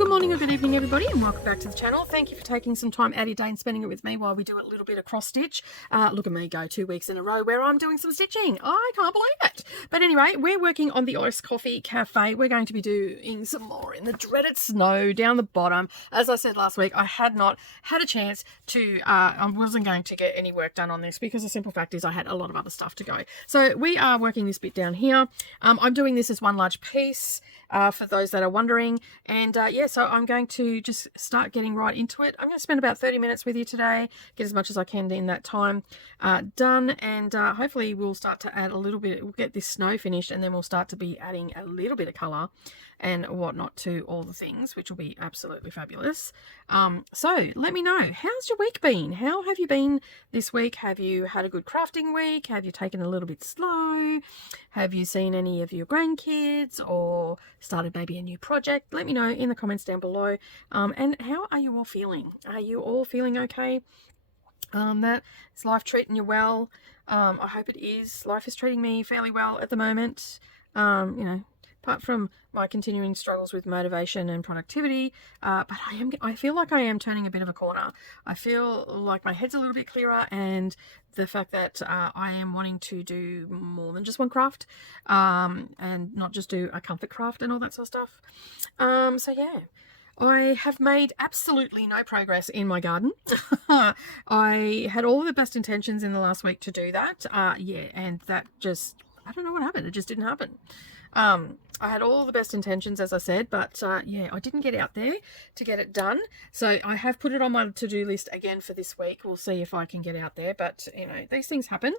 good morning or good evening everybody, and welcome back to the channel. Thank you for taking some time out of your day and spending it with me while we do a little bit of cross stitch. Look at me go 2 weeks in a row where I'm doing some stitching. I can't believe it. But anyway, we're working on the Iced Coffee Cafe. We're going to be doing some more in the dreaded snow down the bottom. As I said last week, I had not had a chance to, I wasn't going to get any work done on this because the simple fact is I had a lot of other stuff to go. So we are working this bit down here. I'm doing this as one large piece. For those that are wondering, and yeah, so I'm going to just start getting right into it. I'm going to spend about 30 minutes with you today, get as much as I can in that time done, and hopefully we'll start to add a little bit. We'll get this snow finished, and then we'll start to be adding a little bit of colour and whatnot to all the things, which will be absolutely fabulous. So let me know, how's your week been? How have you been this week? Have you had a good crafting week? Have you taken a little bit slow? Have you seen any of your grandkids or started maybe a new project? Let me know in the comments down below. And how are you all feeling? Are you all feeling okay? That is life treating you well? I hope it is. Life is treating me fairly well at the moment. You know, apart from my continuing struggles with motivation and productivity, but I feel like I am turning a bit of a corner. I feel like my head's a little bit clearer, and the fact that I am wanting to do more than just one craft, and not just do a comfort craft and all that sort of stuff. So yeah, I have made absolutely no progress in my garden. I had all the best intentions in the last week to do that. Yeah, and that just, I don't know what happened. It just didn't happen. I had all the best intentions, as I said, but yeah, I didn't get out there to get it done. So I have put it on my to-do list again for this week. We'll see if I can get out there, but you know, these things happen.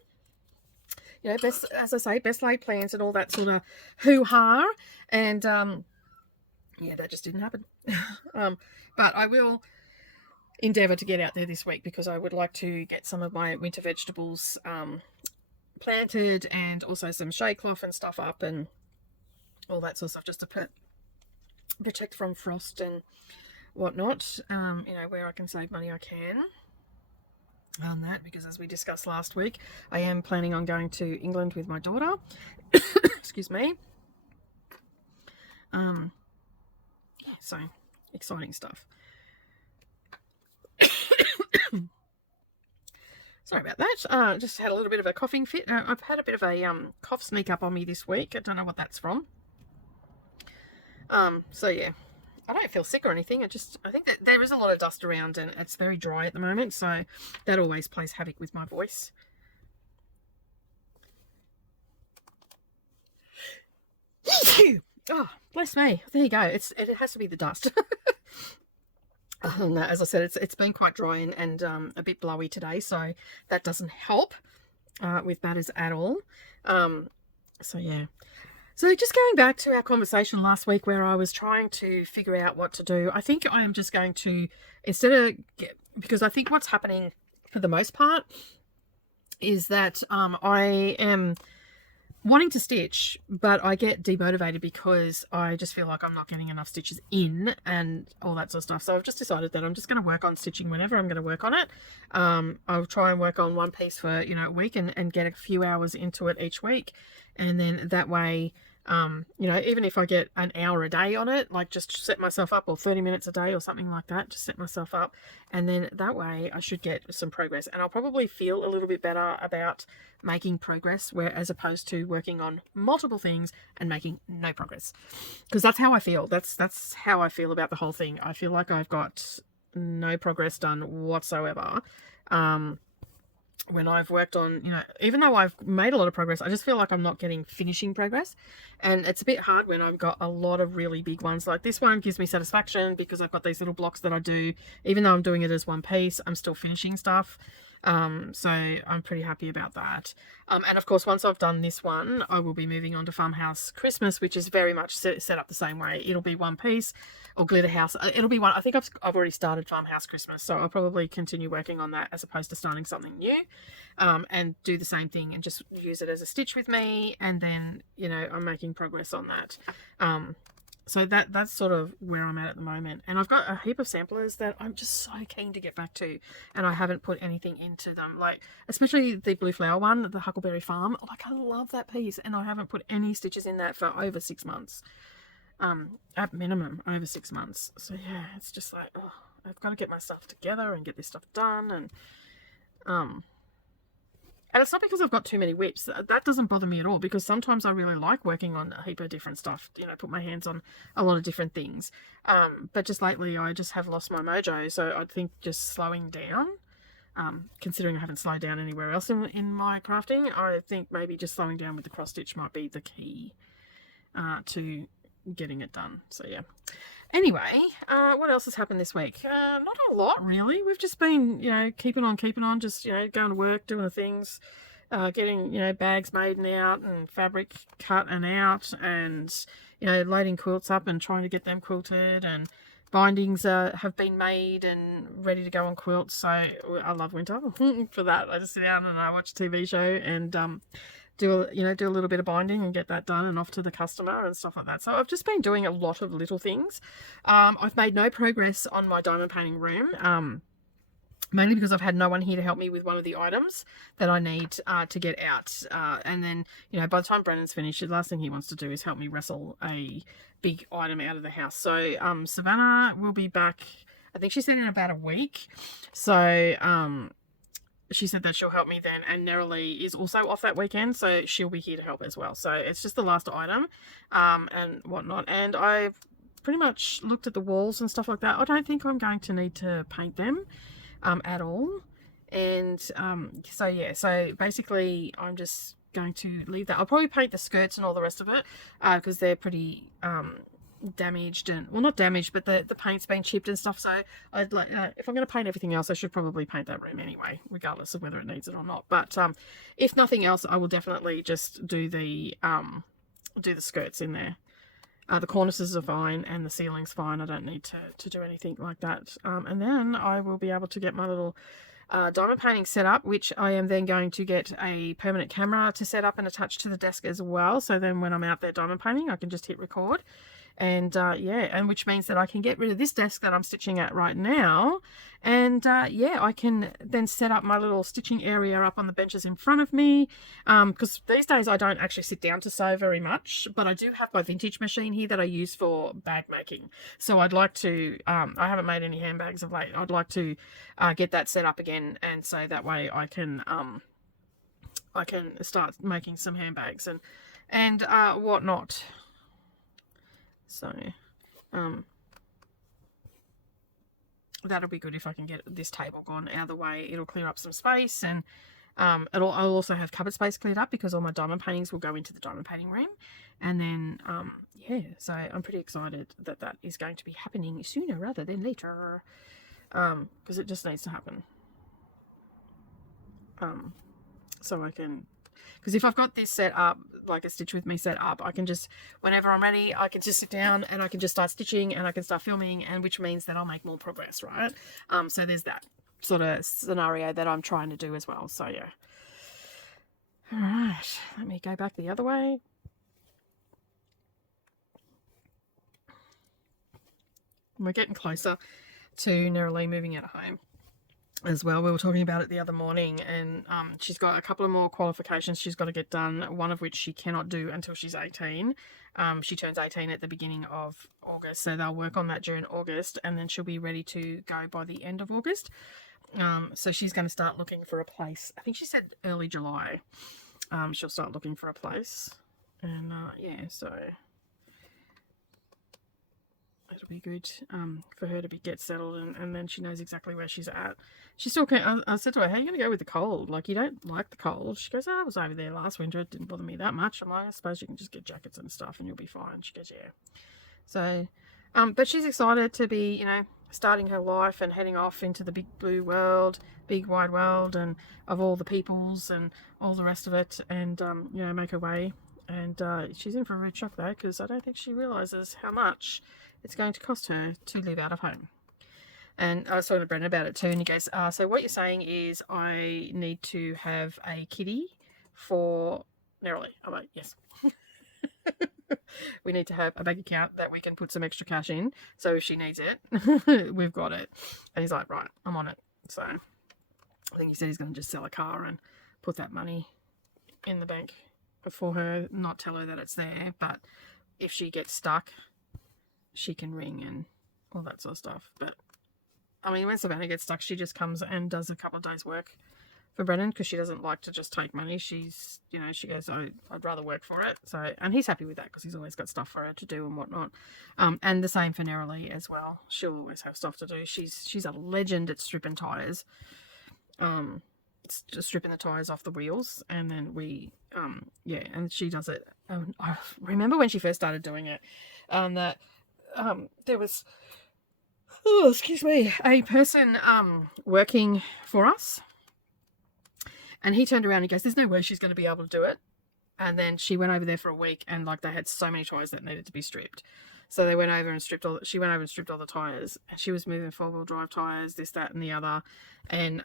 You know, best, as I say, best laid plans and all that sort of hoo-ha, and yeah, that just didn't happen. But I will endeavour to get out there this week because I would like to get some of my winter vegetables planted, and also some shade cloth and stuff up and all that sort of stuff, just to protect from frost and whatnot. You know, where I can save money I can on that, because as we discussed last week, I am planning on going to England with my daughter. Excuse me. Yeah, so exciting stuff. Sorry about that. Just had a little bit of a coughing fit. I've had a bit of a cough sneak up on me this week. I don't know what that's from. So yeah, I don't feel sick or anything. I think that there is a lot of dust around and it's very dry at the moment, so that always plays havoc with my voice. Oh, bless me. There you go. It has to be the dust. No, as I said, it's been quite dry and a bit blowy today, so that doesn't help with matters at all. So yeah. So just going back to our conversation last week where I was trying to figure out what to do, I think I am just going to, because I think what's happening for the most part is that I am wanting to stitch, but I get demotivated because I just feel like I'm not getting enough stitches in and all that sort of stuff. So I've just decided that I'm just going to work on stitching whenever I'm going to work on it. I'll try and work on one piece for, you know, a week and get a few hours into it each week. And then that way, you know, even if I get an hour a day on it, like just set myself up, or 30 minutes a day or something like that, just set myself up. And then that way I should get some progress, and I'll probably feel a little bit better about making progress, as opposed to working on multiple things and making no progress, because that's how I feel. That's how I feel about the whole thing. I feel like I've got no progress done whatsoever. When I've worked on, you know, even though I've made a lot of progress, I just feel like I'm not getting finishing progress. And it's a bit hard when I've got a lot of really big ones. Like this one gives me satisfaction because I've got these little blocks that I do. Even though I'm doing it as one piece, I'm still finishing stuff. So I'm pretty happy about that. And of course, once I've done this one, I will be moving on to Farmhouse Christmas, which is very much set up the same way. It'll be one piece, or Glitter House. It'll be one. I think I've already started Farmhouse Christmas, so I'll probably continue working on that as opposed to starting something new, and do the same thing and just use it as a stitch with me. And then, you know, I'm making progress on that. So that's sort of where I'm at the moment. And I've got a heap of samplers that I'm just so keen to get back to, and I haven't put anything into them. Like, especially the Blue Flower one, the Huckleberry Farm. Like, I love that piece, and I haven't put any stitches in that for over 6 months. at minimum over 6 months. So yeah, it's just like, oh, I've got to get my stuff together and get this stuff done. And it's not because I've got too many whips. That doesn't bother me at all, because sometimes I really like working on a heap of different stuff, you know, put my hands on a lot of different things. But just lately I just have lost my mojo. So I think just slowing down, considering I haven't slowed down anywhere else in my crafting, I think maybe just slowing down with the cross stitch might be the key to getting it done. So yeah. Anyway, what else has happened this week? Not a lot, really. We've just been, you know, keeping on, just, you know, going to work, doing the things, getting, you know, bags made and out, and fabric cut and out, and, you know, loading quilts up and trying to get them quilted, and bindings have been made and ready to go on quilts. So I love winter for that. I just sit down and I watch a TV show and do a little bit of binding and get that done and off to the customer and stuff like that. So I've just been doing a lot of little things. I've made no progress on my diamond painting room, mainly because I've had no one here to help me with one of the items that I need to get out. And then, you know, by the time Brennan's finished, the last thing he wants to do is help me wrestle a big item out of the house. So Savannah will be back, I think she said in about a week. So she said that she'll help me then, and Nerily is also off that weekend, so she'll be here to help as well. So it's just the last item and whatnot. And I've pretty much looked at the walls and stuff like that. I don't think I'm going to need to paint them at all. And so yeah, so basically I'm just going to leave that. I'll probably paint the skirts and all the rest of it because they're pretty damaged, and well, not damaged, but the paint's been chipped and stuff. So I'd like, if I'm going to paint everything else, I should probably paint that room anyway, regardless of whether it needs it or not. But if nothing else, I will definitely just do the skirts in there. The cornices are fine and the ceiling's fine. I don't need to do anything like that. And then I will be able to get my little diamond painting set up, which I am then going to get a permanent camera to set up and attach to the desk as well. So then when I'm out there diamond painting, I can just hit record. And yeah, and which means that I can get rid of this desk that I'm stitching at right now, and yeah, I can then set up my little stitching area up on the benches in front of me, because these days I don't actually sit down to sew very much, but I do have my vintage machine here that I use for bag making. So I'd like to, I haven't made any handbags of late, I'd like to get that set up again, and so that way I can start making some handbags and whatnot. So that'll be good if I can get this table gone out of the way. It'll clear up some space, and I'll also have cupboard space cleared up because all my diamond paintings will go into the diamond painting room. And then yeah, so I'm pretty excited that that is going to be happening sooner rather than later, because it just needs to happen. So I can, because if I've got this set up, like a Stitch With Me set up, I can just, whenever I'm ready, I can just sit down and I can just start stitching and I can start filming, and which means that I'll make more progress, right? So there's that sort of scenario that I'm trying to do as well. So yeah. All right, let me go back the other way. We're getting closer to Nerily moving out of home as well. We were talking about it the other morning, and she's got a couple of more qualifications she's got to get done, one of which she cannot do until she's 18. She turns 18 at the beginning of August, so they'll work on that during August, and then she'll be ready to go by the end of August. So she's going to start looking for a place. I think she said early July she'll start looking for a place, and yeah, so it'll be good for her to get settled, and then she knows exactly where she's at. She still can't. I said to her, how are you going to go with the cold? Like, you don't like the cold? She goes, oh, I was over there last winter. It didn't bother me that much. I'm like, I suppose you can just get jackets and stuff and you'll be fine. She goes, yeah. So, but she's excited to be, you know, starting her life and heading off into the big blue world, big wide world, and of all the peoples and all the rest of it, and, you know, make her way. And she's in for a rude shock though, because I don't think she realises how much it's going to cost her to live out of home. And I was talking to Brendan about it too, and he goes, so what you're saying is I need to have a kitty for Nerily. I'm like, yes. We need to have a bank account that we can put some extra cash in, so if she needs it, we've got it. And he's like, right, I'm on it. So I think he said he's going to just sell a car and put that money in the bank for her, not tell her that it's there, but if she gets stuck, she can ring and all that sort of stuff. But I mean, when Savannah gets stuck, she just comes and does a couple of days work for Brennan, because she doesn't like to just take money. She's, you know, she goes, oh, I'd rather work for it. So, and he's happy with that, because he's always got stuff for her to do and whatnot. And the same for Neroli as well. She'll always have stuff to do. She's a legend at stripping tyres. Just stripping the tyres off the wheels, and then we, yeah, and she does it. I remember when she first started doing it, that there was, oh, excuse me, a person working for us. And he turned around and he goes, there's no way she's going to be able to do it. And then she went over there for a week, and like they had so many tyres that needed to be stripped. So they went over and stripped she went over and stripped all the tyres. And she was moving 4-wheel drive tyres, this, that, and the other. And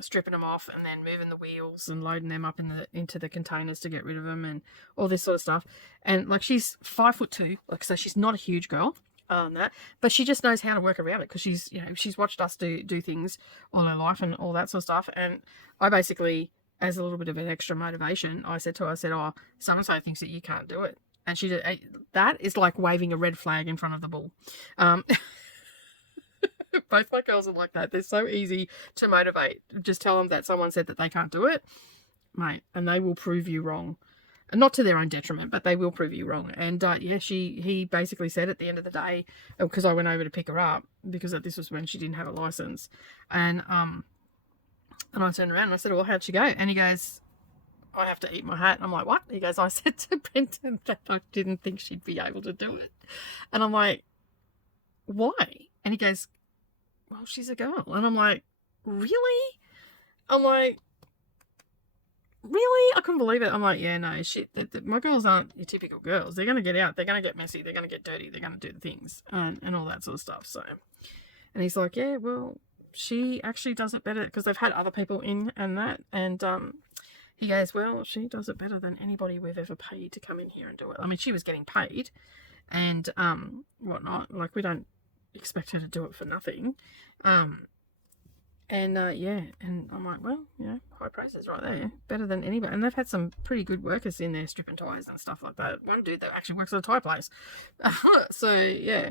stripping them off, and then moving the wheels and loading them up into the containers to get rid of them, and all this sort of stuff. And like, she's 5'2", like, so she's not a huge girl. But she just knows how to work around it, because she's, you know, she's watched us do things all her life and all that sort of stuff. And I basically, as a little bit of an extra motivation, I said to her, I said, oh, so-and-so thinks that you can't do it. And she did. That is like waving a red flag in front of the bull. Both my girls are like that. They're so easy to motivate. Just tell them that someone said that they can't do it, mate, and they will prove you wrong. And not to their own detriment, but they will prove you wrong. And yeah, he basically said at the end of the day, because I went over to pick her up, because this was when she didn't have a license, and I turned around and I said, well, how'd she go? And he goes, I have to eat my hat. And I'm like, what? He goes, I said to Brenton that I didn't think she'd be able to do it. And I'm like, why? And he goes, well, she's a girl. And I'm like, really? I'm like, really? I couldn't believe it. I'm like, yeah, no, shit. My girls aren't your typical girls. They're going to get out. They're going to get messy. They're going to get dirty. They're going to do the things and all that sort of stuff. So, and he's like, yeah, well, she actually does it better, because they've had other people in and that. And he goes, well, she does it better than anybody we've ever paid to come in here and do it. I mean, she was getting paid and whatnot. Like, we don't expect her to do it for nothing. Yeah, and I'm like, well, you know, high praises right there, better than anybody. And they've had some pretty good workers in there stripping tyres and stuff like that. One dude that actually works at a tyre place. So yeah,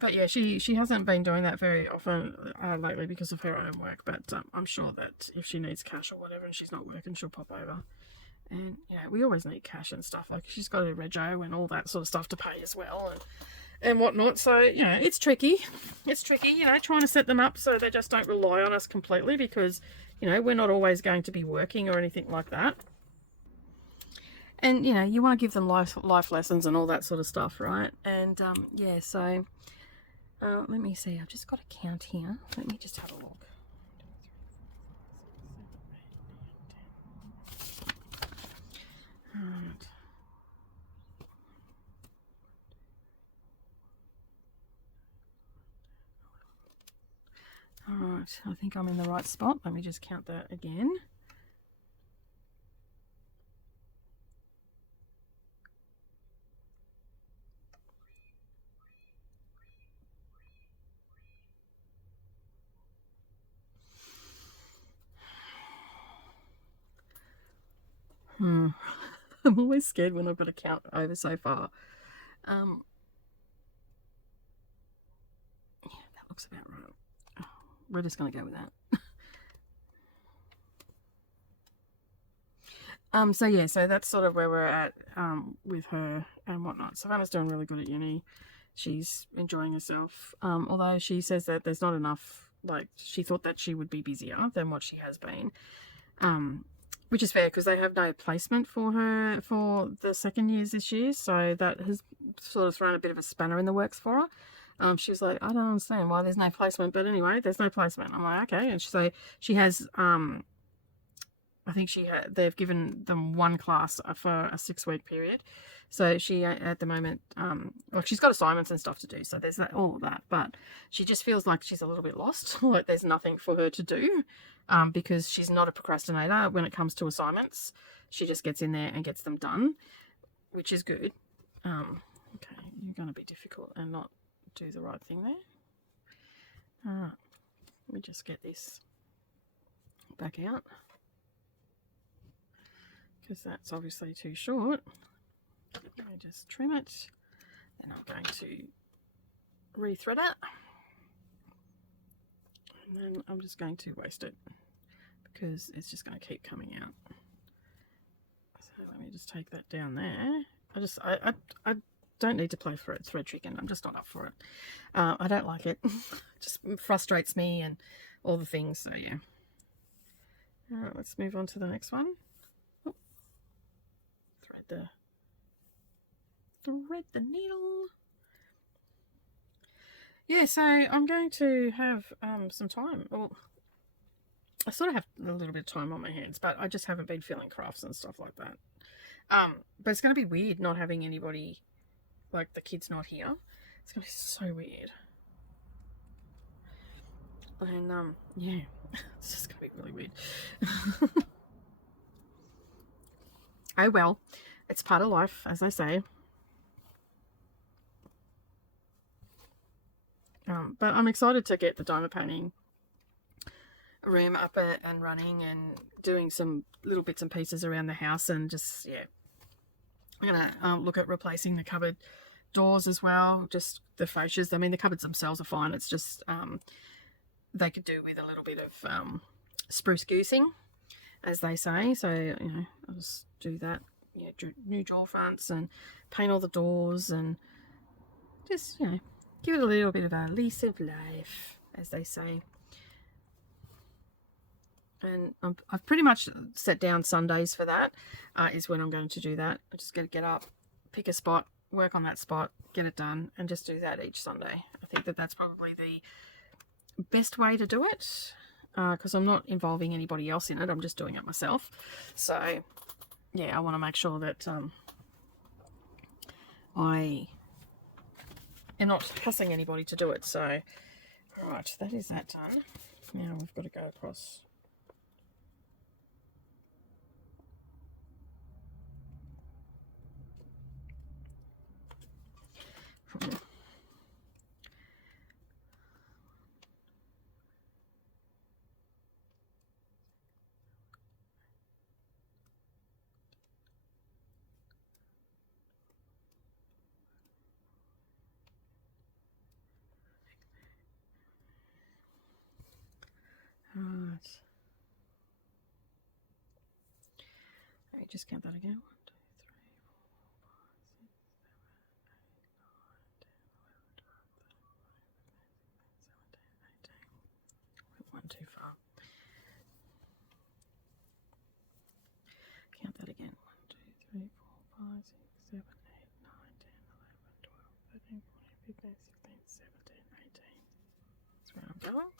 but yeah, she hasn't been doing that very often lately because of her own work. But I'm sure that if she needs cash or whatever and she's not working, she'll pop over. And yeah, we always need cash and stuff. Like, she's got a rego and all that sort of stuff to pay as well, and whatnot. So, you know, it's tricky. It's tricky, you know, trying to set them up so they just don't rely on us completely, because, you know, we're not always going to be working or anything like that. And, you know, you want to give them life lessons and all that sort of stuff, right? And, yeah, so, let me see. I've just got a count here. Let me just have a look. Alright, I think I'm in the right spot. Let me just count that again. I'm always scared when I've got to count over so far. Yeah, that looks about right. We're just going to go with that. So yeah, so that's sort of where we're at with her and whatnot. Savannah's doing really good at uni. She's enjoying herself. Although she says that there's not enough, like, she thought that she would be busier than what she has been. Which is fair, because they have no placement for her for the second years this year. So that has sort of thrown a bit of a spanner in the works for her. She's like, I don't understand why there's no placement. But anyway, there's no placement. I'm like, okay. And so she has, I think they've given them one class for a 6-week period. So she, at the moment, like, she's got assignments and stuff to do. So there's that, all of that. But she just feels like she's a little bit lost. Like, there's nothing for her to do. Because she's not a procrastinator when it comes to assignments. She just gets in there and gets them done, which is good. Okay, you're going to be difficult and not do the right thing there. Let me just get this back out, because that's obviously too short. Let me just trim it. Then I'm going to rethread it. And then I'm just going to waste it because it's just going to keep coming out. So let me just take that down there. I don't need to play for it thread tricking. I'm just not up for it. I don't like it. It just frustrates me and all the things. So yeah. All right, let's move on to the next one. Oh, thread the needle. Yeah, so I'm going to have some time. Well, I sort of have a little bit of time on my hands, but I just haven't been feeling crafts and stuff like that. But it's going to be weird not having anybody, like the kids not here. It's going to be so weird. And yeah, it's just going to be really weird. Oh well, it's part of life, as I say. But I'm excited to get the diamond painting room up and running and doing some little bits and pieces around the house, and just, yeah, I'm gonna look at replacing the cupboard doors as well, just the fascias. I mean, the cupboards themselves are fine, it's just they could do with a little bit of spruce goosing, as they say. So, you know, I'll just do that. Yeah, new drawer fronts and paint all the doors and just, you know, give it a little bit of a lease of life, as they say. And I've pretty much set down Sundays for that, is when I'm going to do that. I'm just going to get up, pick a spot, work on that spot, get it done, and just do that each Sunday. I think that that's probably the best way to do it, because I'm not involving anybody else in it. I'm just doing it myself. So, yeah, I want to make sure that I am not cussing anybody to do it. So, right, that is that done. Now we've got to go across. Right. Let me just count that again. 1, 2, 3, 4, 5, 6, 7, 8, 9, 10, 11, 12, 13, 14, 15, 16, 17, 18. Went one too far. Count that again. 1, 2, 3, 4, 5, 6, 7, 8, 9, 10, 11, 12, 13, 14, 15, 16, 17, 18. That's where I'm going.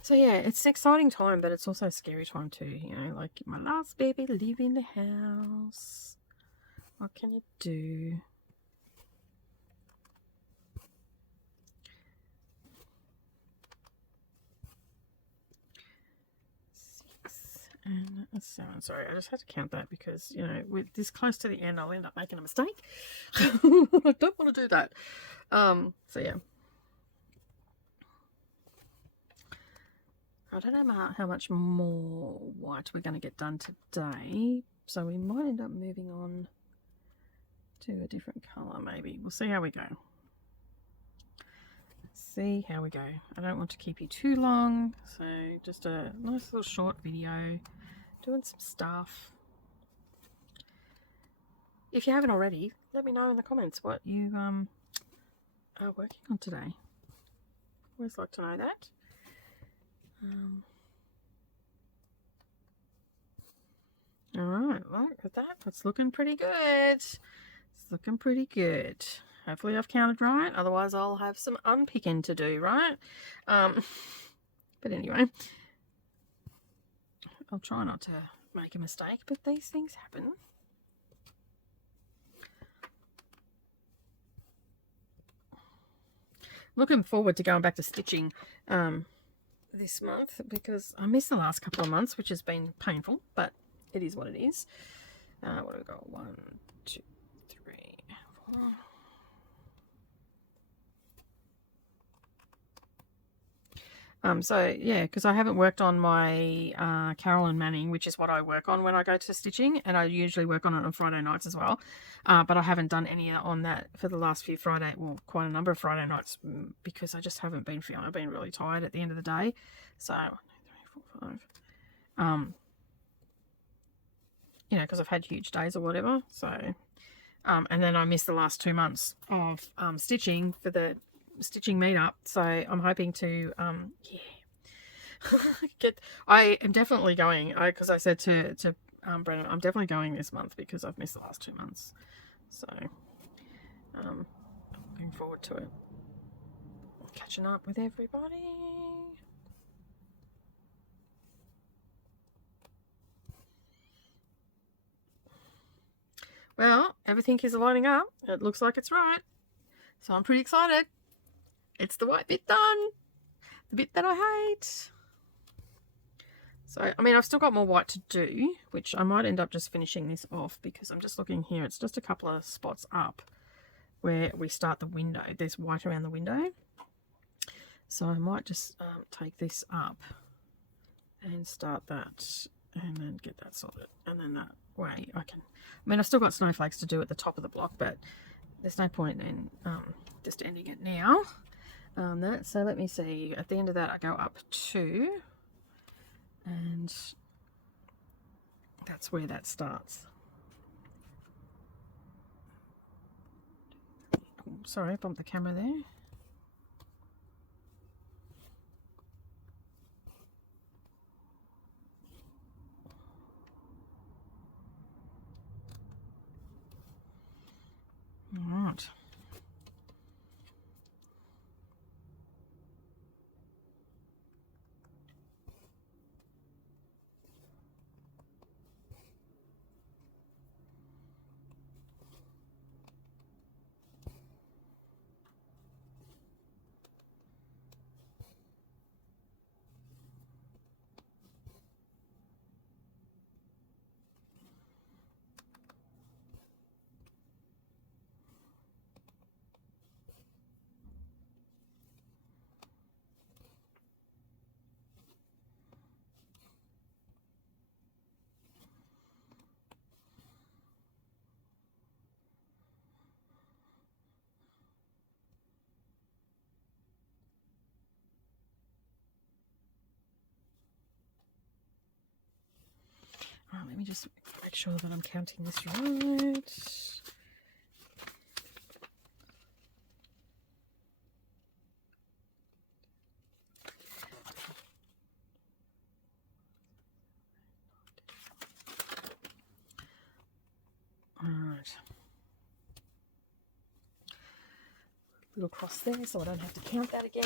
So yeah, it's an exciting time, but it's also a scary time too, you know, like my last baby leaving the house. What can you do? And a 7. Sorry, I just had to count that because, you know, with this close to the end, I'll end up making a mistake. I don't want to do that. So yeah. I don't know how much more white we're going to get done today, so we might end up moving on to a different colour maybe. We'll see how we go. See how we go. I don't want to keep you too long, so just a nice little short video doing some stuff. If you haven't already, let me know in the comments what you are working on today. Always like to know that. All right, look at that. That's looking pretty good. It's looking pretty good. Hopefully I've counted right. Otherwise I'll have some unpicking to do, right? But anyway, I'll try not to make a mistake, but these things happen. Looking forward to going back to stitching this month, because I missed the last couple of months, which has been painful, but it is what it is. What do we got? 1, 2, 3, 4. So yeah, because I haven't worked on my Carolyn Manning, which is what I work on when I go to stitching, and I usually work on it on Friday nights as well. But I haven't done any on that for the last few Friday, well, quite a number of Friday nights, because I just haven't been feeling. I've been really tired at the end of the day. So 1, 2, 3, 4, 5. You know, because I've had huge days or whatever. So, and then I missed the last 2 months of stitching for the stitching meetup. So I'm hoping to, yeah, I am definitely going, because I said to Brennan, I'm definitely going this month because I've missed the last 2 months. So, looking forward to it. Catching up with everybody. Well, everything is lining up. It looks like it's right. So I'm pretty excited. It's the white bit done. The bit that I hate. So, I mean, I've still got more white to do, which I might end up just finishing this off, because I'm just looking here. It's just a couple of spots up where we start the window. There's white around the window. So I might just take this up and start that, and then get that sorted. And then that way I can, I mean, I've still got snowflakes to do at the top of the block, but there's no point in just ending it now. So let me see, at the end of that I go up 2, and that's where that starts. Oh, sorry, I bumped the camera there. All right. All right, let me just make sure that I'm counting this right. All right. Little cross there, so I don't have to count that again.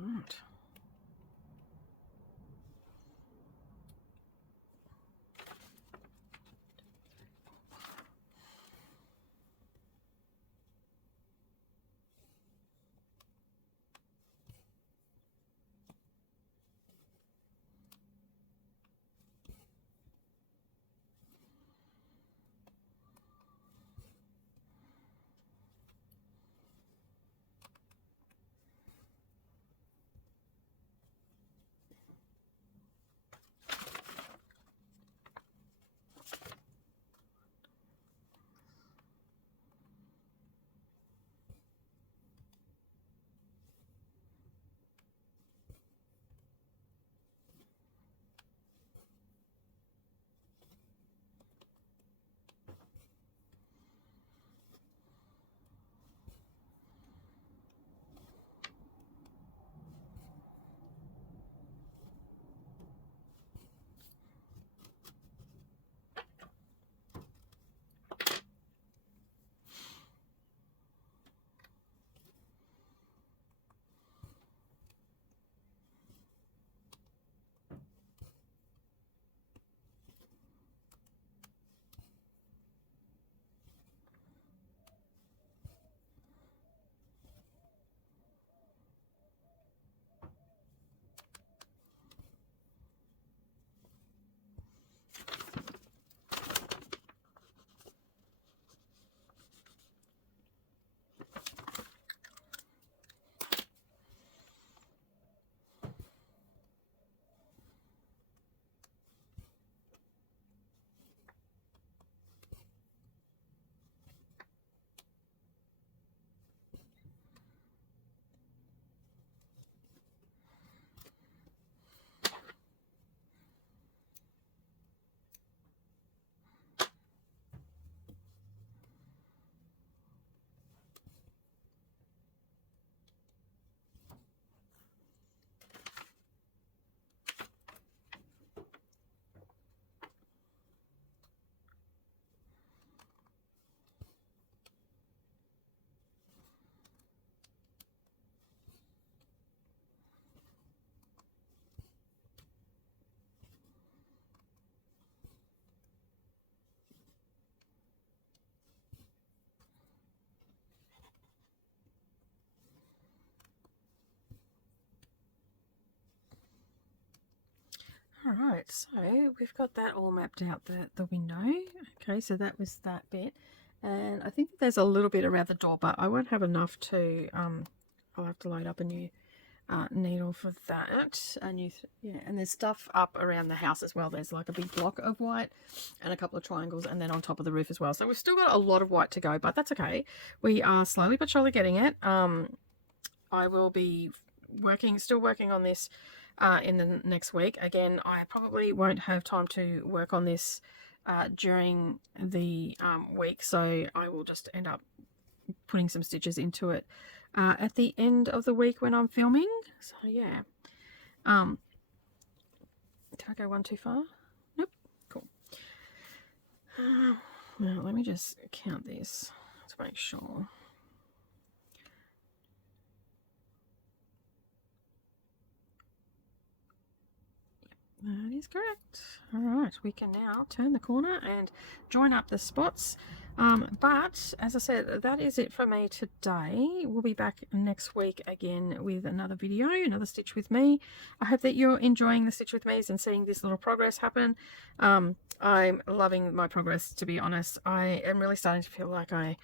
Right. All right, so we've got that all mapped out, the window. Okay, so that was that bit. And I think there's a little bit around the door, but I won't have enough to, I'll have to load up a new needle for that. Yeah, and there's stuff up around the house as well. There's like a big block of white and a couple of triangles, and then on top of the roof as well. So we've still got a lot of white to go, but that's okay. We are slowly but surely getting it. I will be still working on this in the next week. Again, I probably won't have time to work on this during the week, so I will just end up putting some stitches into it at the end of the week when I'm filming. So yeah. Did I go one too far? Nope. Cool. Now let me just count this to make sure. That is correct. All right, we can now turn the corner and join up the spots. But as I said, that is it for me today. We'll be back next week again with another video, another Stitch with Me. I hope that you're enjoying the Stitch with Me's and seeing this little progress happen. I'm loving my progress, to be honest. I am really starting to feel like I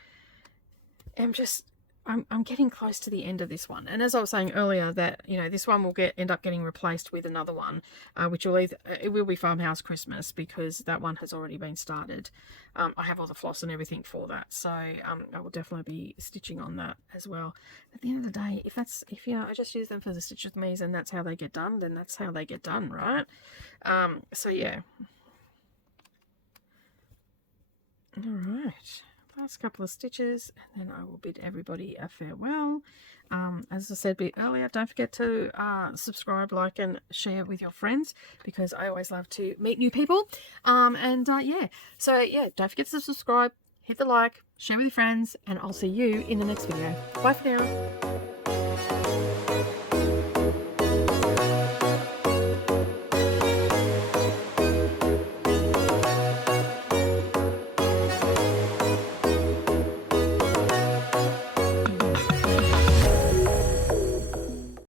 am just... I'm getting close to the end of this one, and as I was saying earlier, that this one will end up getting replaced with another one, which it will be Farmhouse Christmas, because that one has already been started. I have all the floss and everything for that, so I will definitely be stitching on that as well. At the end of the day, if I just use them for the Stitch with Me's and that's how they get done, then that's how they get done, right? So yeah. All right. Last couple of stitches, and then I will bid everybody a farewell. As I said a bit earlier, don't forget to subscribe, like, and share with your friends, because I always love to meet new people. Yeah, so yeah, don't forget to subscribe, hit the like, share with your friends, and I'll see you in the next video. Bye for now.